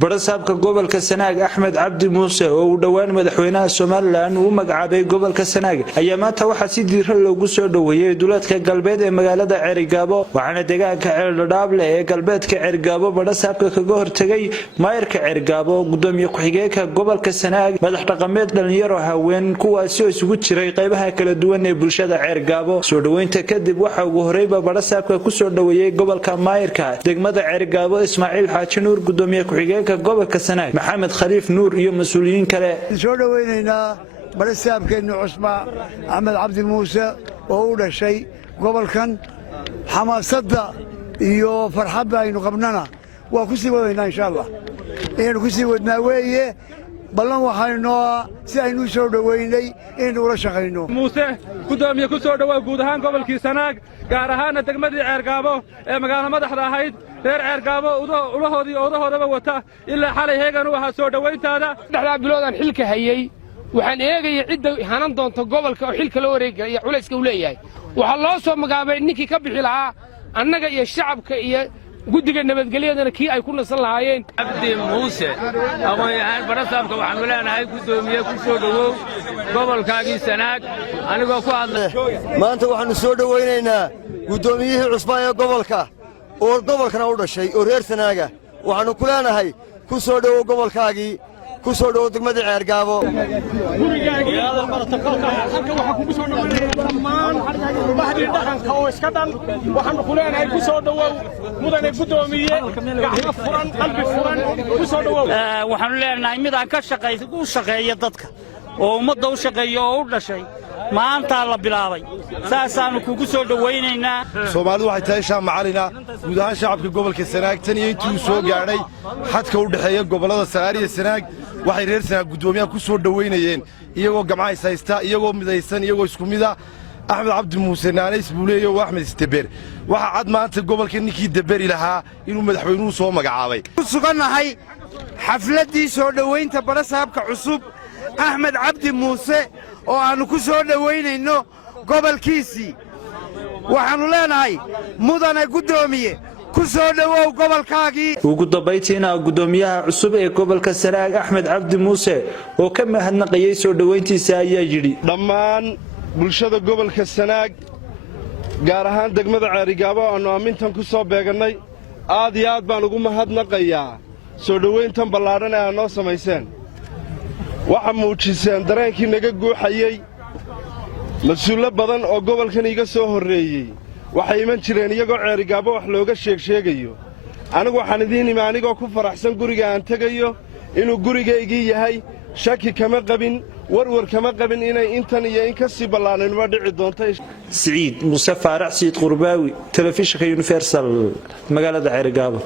barasaabka gobolka Sanaag Axmed Cabdi Muuse oo u dhawaan madaxweynaha Soomaaliland uu magacaabay gobolka Sanaag ayaa maanta waxa si diiran loogu soo dhaweeyay duleedka galbeed ee magaalada Cerigabo waxaana deegaanka Ceeldhaable ee galbeedka Cerigabo barasaabka kaga hortagay maayirka Cerigabo gudoomiye ku-xigeenka gobolka Sanaag madax dhaqameed dhalinyaro haween kuwaas oo isugu jiray qaybaha kala duwan ee bulshada Cerigabo soo dhaweynta kadib waxa ugu horeyba barasaabka ku soo dhaweeyay gobolka maayirka degmada Cerigabo Ismaaciil Xaaji Nuur gudoomiye ku-xigeenka gobolka Sanaag Maxamed Khaliif Nuur iyo mas'uuliyiin kale soo dhaweynayna barasaabkeenu Cusmaan Axmed Cabdi Muuse oo u dhashay gobolkan xamaasadda iyo farxadda aynu qabnana waa ku sii wadaynaa insha Allah inuu ku sii wadnaa weeye ballan waxaynu si aynu soo dhaweynay inuu la shaqeyno Muuse gudoomiye ku soo dhawaad guud ahaan gobolkii Sanaag gaar ahaan degmadii Cerigabo ee magaalada madaxda ahayd reer Cerigabo odahoodaba wata ilaa xalay heegan waxa soo dhaweyntaada dhexda bilowdan xilka hayay waxaan eegay cidda hanan doonto gobolka oo xilka la wareegay culayska uu leeyahay waxa loo soo magaabay ninkii ka bixi lahaa annaga iyo shacabka iyo guddiga nabadgelyadana kii ay ku nasan lahaayeen Cabdi Muuse ama barasaabka waxaan leenahay gudoomiye ku soo dhawow gobolkaagii Sanaag anigoo ku hadlay maanta waxaanu soo dhaweynaynaa gudoomiyihii Cusmaan ee gobolka oo gobolkana u dhashay oo reer Sanaaga waxaanu ku leenahay ku soo dhawow gobolkaagii ku soo dhawow degmada Cerigabo gurigaagii martaqalka halka waxa ku soo dhaweeyay dhammaan bahdi dhaqanka oo iska dhan waxaan ku leenahay ku soo dhawow mudane gudoomiye gacmo furan qalbi furan ku soo dhawow waxaan leenahay mid aan ka shaqeeyo dadka oo ummadda u shaqeeyo oo u dhashay maanta la bilaabay saasaanu kugu soo dhaweynaynaa Soomaalidu waxay tahay shaam macalina guud ahaan shacabka gobolka Sanaag tan iyo intii uu soo gaadhay xadka u dhaxeeya gobolada Sanaag iyo Sanaag waxay reer Sanaag gudoomiyaha ku soo dhaweynayeen iyagoo gamcays haysta iyagoo midaysan iyagoo isku mid ah Axmed Cabdi Muuse naanays buuleeyo oo Axmed Isteber waxa cad maanta gobolka ninkii dabari lahaa inuu madaxweynuhu soo magacaabay suganahay xafladii soo dhaweynta barasaabka cusub Axmed Cabdi Muuse oo aanu ku soo dhaweynayno gobolkiisii waxaanu leenahay mudane gudoomiye ku soo dhawow gobolkaagii ugu dambeyntiina gudoomiyaha cusub ee gobolka Sanaag Axmed Cabdi Muuse oo ka mahadnaqayay soo dhaweyntiisa ayaa yiri dhammaan bulshada gobolka Sanaag gaar ahaan degmada Cerigabo aanu aamintan ku soo beeganay aad iyo aad baan ugu mahadnaqayaa soo dhaweyntan ballaaran ee noo samayseen waxa muujiseen dareenkii naga guuxayay mas'uulo badan oo gobolkan iga soo horeeyay waxay iman jireen iyagoo Cerigabo wax looga sheegayo anigu waxaan idiin imi anigoo ku faraxsan guriga aan tagayo inuu gurigaygii yahay shaki kama qabin warwar kama qabin inay intan iyo in ka sii ballaaranimo dhici doonto Saciid Muuse Faarax Saciid Qurbaawi telefishinka Universal magaalada Cerigabo